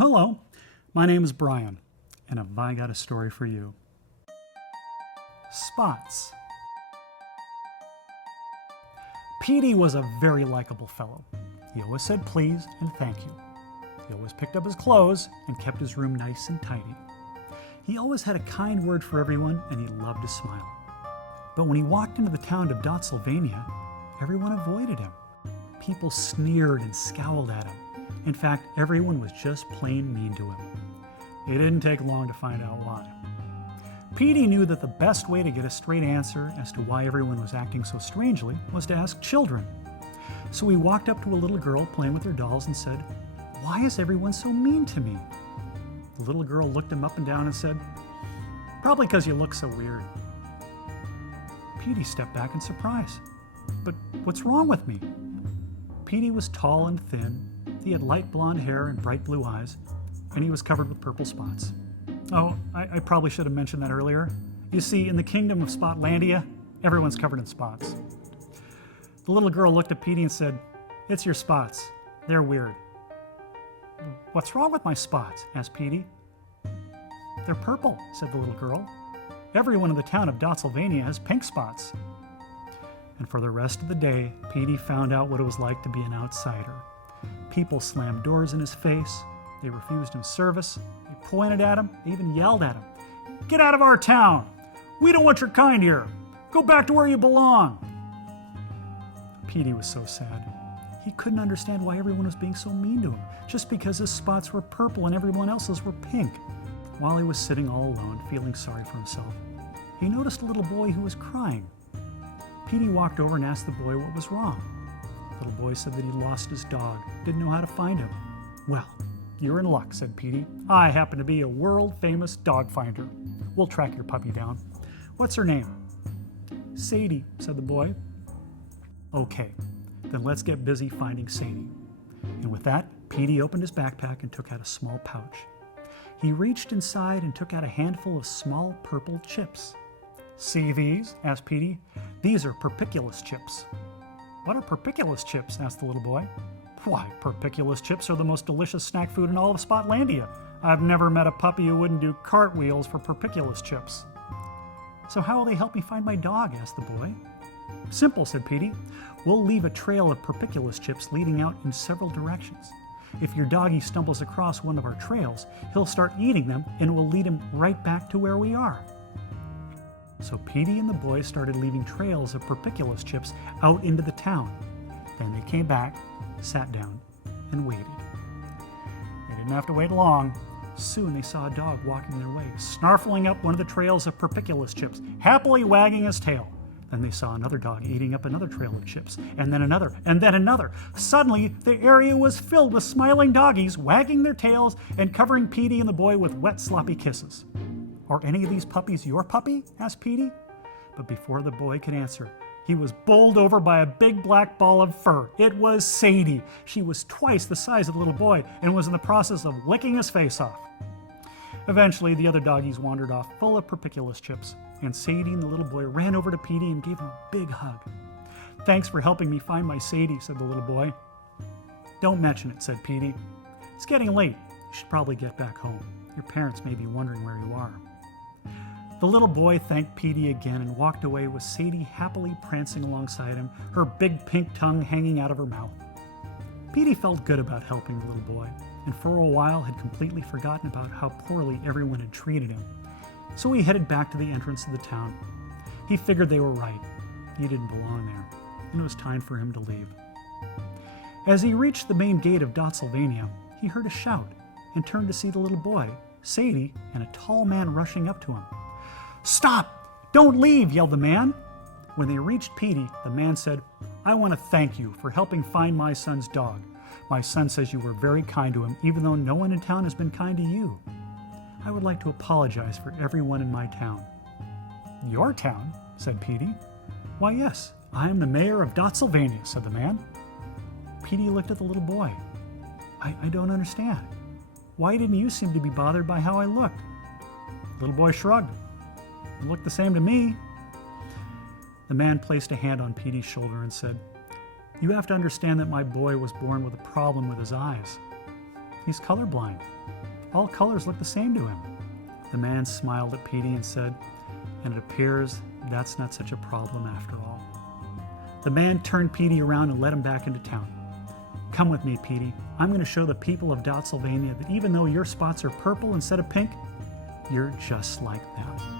hello. My name is Brian, and have I got a story for you. Spots. Petey was a very likable fellow. He always said please and thank you. He always picked up his clothes and kept his room nice and tidy. He always had a kind word for everyone, and he loved to smile. But when he walked into the town of Dotsylvania, everyone avoided him. People sneered and scowled at him. In fact, everyone was just plain mean to him. It didn't take long to find out why. Petey knew that the best way to get a straight answer as to why everyone was acting so strangely was to ask children. So he walked up to a little girl playing with her dolls and said, "Why is everyone so mean to me?" The little girl looked him up and down and said, "Probably because you look so weird." Petey stepped back in surprise. "But what's wrong with me?" Petey was tall and thin. He had light blonde hair and bright blue eyes, and he was covered with purple spots. Oh, I probably should have mentioned that earlier. You see, in the kingdom of Spotlandia, everyone's covered in spots. The little girl looked at Petey and said, "It's your spots. They're weird." "What's wrong with my spots?" asked Petey. "They're purple," said the little girl. "Everyone in the town of Dotsylvania has pink spots." And for the rest of the day, Petey found out what it was like to be an outsider. People slammed doors in his face. They refused him service. They pointed at him. They even yelled at him. "Get out of our town! We don't want your kind here! Go back to where you belong!" Petey was so sad. He couldn't understand why everyone was being so mean to him, just because his spots were purple and everyone else's were pink. While he was sitting all alone, feeling sorry for himself, he noticed a little boy who was crying. Petey walked over and asked the boy what was wrong. The little boy said that he lost his dog, didn't know how to find him. "Well, you're in luck," said Petey. "I happen to be a world-famous dog finder. We'll track your puppy down. What's her name?" "Sadie," said the boy. "Okay, then let's get busy finding Sadie." And with that, Petey opened his backpack and took out a small pouch. He reached inside and took out a handful of small purple chips. "See these?" asked Petey. "These are perpiculus chips." "What are perpiculus chips?" asked the little boy. "Why, perpiculus chips are the most delicious snack food in all of Spotlandia. I've never met a puppy who wouldn't do cartwheels for perpiculus chips." "So how will they help me find my dog?" asked the boy. "Simple," said Petey. "We'll leave a trail of perpiculus chips leading out in several directions. If your doggy stumbles across one of our trails, he'll start eating them and it will lead him right back to where we are." So Petey and the boy started leaving trails of perpiculus chips out into the town. Then they came back, sat down, and waited. They didn't have to wait long. Soon they saw a dog walking their way, snarfling up one of the trails of perpiculus chips, happily wagging his tail. Then they saw another dog eating up another trail of chips, and then another, and then another. Suddenly, the area was filled with smiling doggies, wagging their tails and covering Petey and the boy with wet, sloppy kisses. "Are any of these puppies your puppy?" asked Petey. But before the boy could answer, he was bowled over by a big black ball of fur. It was Sadie. She was twice the size of the little boy and was in the process of licking his face off. Eventually, the other doggies wandered off full of perpiculus chips, and Sadie and the little boy ran over to Petey and gave him a big hug. "Thanks for helping me find my Sadie," said the little boy. "Don't mention it," said Petey. "It's getting late. You should probably get back home. Your parents may be wondering where you are." The little boy thanked Petey again and walked away with Sadie happily prancing alongside him, her big pink tongue hanging out of her mouth. Petey felt good about helping the little boy, and for a while had completely forgotten about how poorly everyone had treated him. So he headed back to the entrance of the town. He figured they were right. He didn't belong there, and it was time for him to leave. As he reached the main gate of Dotsylvania, he heard a shout and turned to see the little boy, Sadie, and a tall man rushing up to him. "Stop! Don't leave!" yelled the man. When they reached Petey, the man said, "I want to thank you for helping find my son's dog. My son says you were very kind to him, even though no one in town has been kind to you. I would like to apologize for everyone in my town." "Your town?" said Petey. "Why, yes, I am the mayor of Dotsylvania," said the man. Petey looked at the little boy. I don't understand. Why didn't you seem to be bothered by how I looked?" The little boy shrugged. "You look the same to me." The man placed a hand on Petey's shoulder and said, "You have to understand that my boy was born with a problem with his eyes." He's colorblind. All colors look the same to him. The man smiled at Petey and said, "And it appears that's not such a problem after all." The man turned Petey around and led him back into town. "Come with me, Petey. I'm going to show the people of Dotsylvania that even though your spots are purple instead of pink, you're just like them."